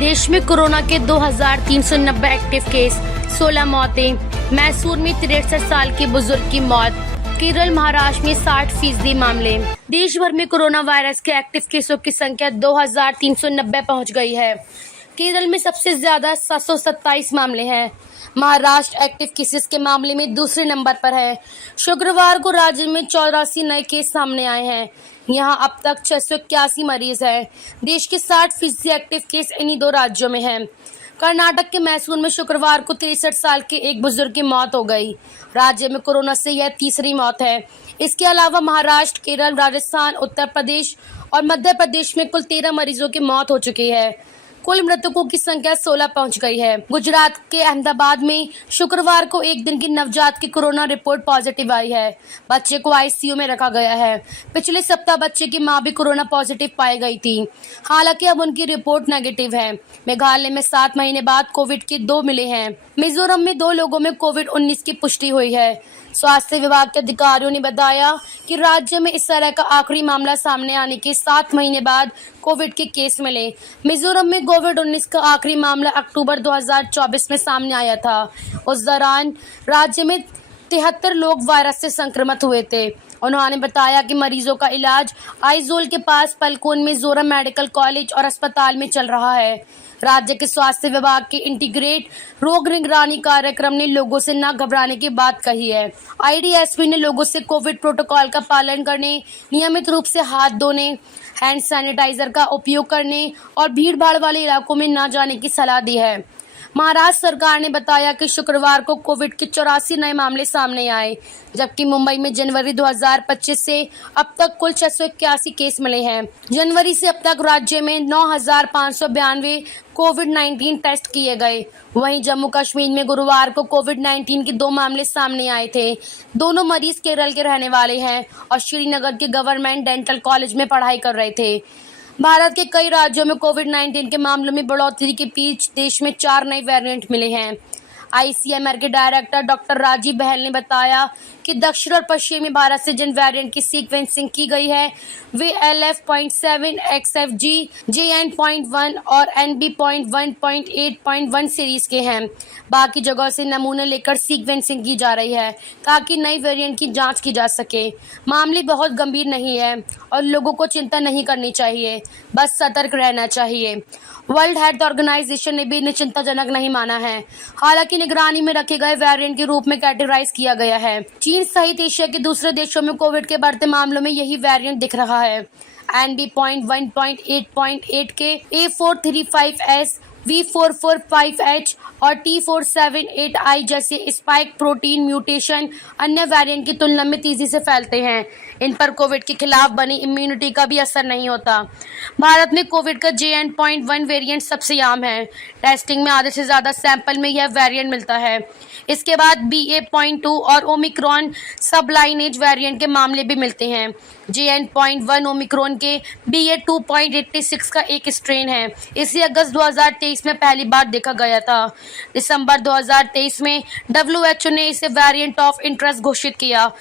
देश में कोरोना के 2390 एक्टिव केस, 16 मौतें। मैसूर में 63 साल के बुजुर्ग की मौत। केरल, महाराष्ट्र में 60% मामले। देश भर में कोरोना वायरस के एक्टिव केसों की संख्या 2390 पहुंच गई है। केरल में सबसे ज्यादा 727 मामले हैं। महाराष्ट्र एक्टिव केसेस के मामले में दूसरे नंबर पर है। शुक्रवार को राज्य में 84 नए केस सामने आए हैं। यहां अब तक 681 मरीज हैं। देश के 60% एक्टिव केस इन्हीं दो राज्यों में हैं। कर्नाटक के मैसूर में शुक्रवार को 63 साल के एक बुजुर्ग की मौत हो गई। राज्य में कोरोना से यह तीसरी मौत है। इसके अलावा महाराष्ट्र, केरल, राजस्थान, उत्तर प्रदेश और मध्य प्रदेश में कुल 13 मरीजों की मौत हो चुकी है। कुल मृतकों की संख्या 16 पहुंच गई है। गुजरात के अहमदाबाद में शुक्रवार को एक दिन की नवजात की कोरोना रिपोर्ट पॉजिटिव आई है। बच्चे को आईसीयू में रखा गया है। पिछले सप्ताह बच्चे की मां भी कोरोना पॉजिटिव पाई गई थी। हालांकि अब उनकी रिपोर्ट नेगेटिव है। मेघालय में 7 महीने बाद कोविड के 2 मिले हैं। मिजोरम में 2 लोगों में कोविड-19 की पुष्टि हुई है। स्वास्थ्य विभाग के अधिकारियों ने बताया कि राज्य में इस तरह का आखिरी मामला सामने आने के 7 महीने बाद कोविड के केस मिले। मिजोरम में कोविड-19 का आखिरी मामला अक्टूबर 2024 में सामने आया था। उस दौरान राज्य में 73 लोग वायरस से संक्रमित हुए थे। उन्होंने बताया कि मरीजों का इलाज आइजोल के पास पलकोन में जोरा मेडिकल कॉलेज और अस्पताल में चल रहा है। राज्य के स्वास्थ्य विभाग के इंटीग्रेट रोग निगरानी कार्यक्रम ने लोगों से न घबराने की बात कही है। आईडीएसपी ने लोगों से कोविड प्रोटोकॉल का पालन करने, नियमित रूप से हाथ धोने, हैंड सैनिटाइजर का उपयोग करने और भीड़-भाड़ वाले इलाकों में न जाने की सलाह दी है। महाराष्ट्र सरकार ने बताया कि शुक्रवार को कोविड के 84 नए मामले सामने आए, जबकि मुंबई में जनवरी 2025 से अब तक कुल 681 केस मिले हैं। जनवरी से अब तक राज्य में 9,592 कोविड-19 टेस्ट किए गए। वहीं जम्मू कश्मीर में गुरुवार को कोविड-19 के 2 मामले सामने आए थे। दोनों मरीज केरल के रहने वाले हैं और श्रीनगर के गवर्नमेंट डेंटल कॉलेज में पढ़ाई कर रहे थे। भारत के कई राज्यों में कोविड-19 के मामलों में बढ़ोतरी के बीच देश में 4 नए वेरिएंट मिले हैं। आईसीएमआर के डायरेक्टर डॉक्टर राजीव बहल ने बताया कि दक्षिण और पश्चिमी भारत से जिन वेरिएंट की सीक्वेंसिंग की गई है वे LF.7, XFG, JN.1 और NB.1.8.1 सीरीज के हैं। बाकी जगहों से नमूने लेकर सीक्वेंसिंग की जा रही है ताकि नई वेरिएंट की जांच की जा सके। मामले बहुत गंभीर नहीं है और लोगों को चिंता नहीं करनी चाहिए, बस सतर्क रहना चाहिए। वर्ल्ड हेल्थ ऑर्गेनाइजेशन ने भी इन्हें चिंताजनक नहीं माना है। हालांकि निगरानी में रखे गए वेरिएंट के रूप में कैटेगराइज किया गया है। चीन सहित एशिया के दूसरे देशों में कोविड के बढ़ते मामलों में यही वेरिएंट दिख रहा है। NB.1.8.8 के A435S, V445H और T478I जैसे स्पाइक प्रोटीन म्यूटेशन अन्य वेरिएंट की तुलना में तेजी से फैलते हैं। इन पर कोविड के खिलाफ बनी इम्यूनिटी का भी असर नहीं होता। भारत में कोविड का JN.1 वेरिएंट सबसे आम है। टेस्टिंग में आधे से ज्यादा सैंपल में यह वेरिएंट मिलता है। इसके बाद BA.2 और ओमिक्रॉन सब लाइनेज वेरिएंट के मामले भी मिलते हैं। JN.1 ओमिक्रॉन के BA.2.86 का एक स्ट्रेन है। इसे अगस्त 2023 में पहली बार देखा गया था। दिसंबर 2023 में WHO ने इसे वेरिएंट ऑफ इंटरेस्ट घोषित किया।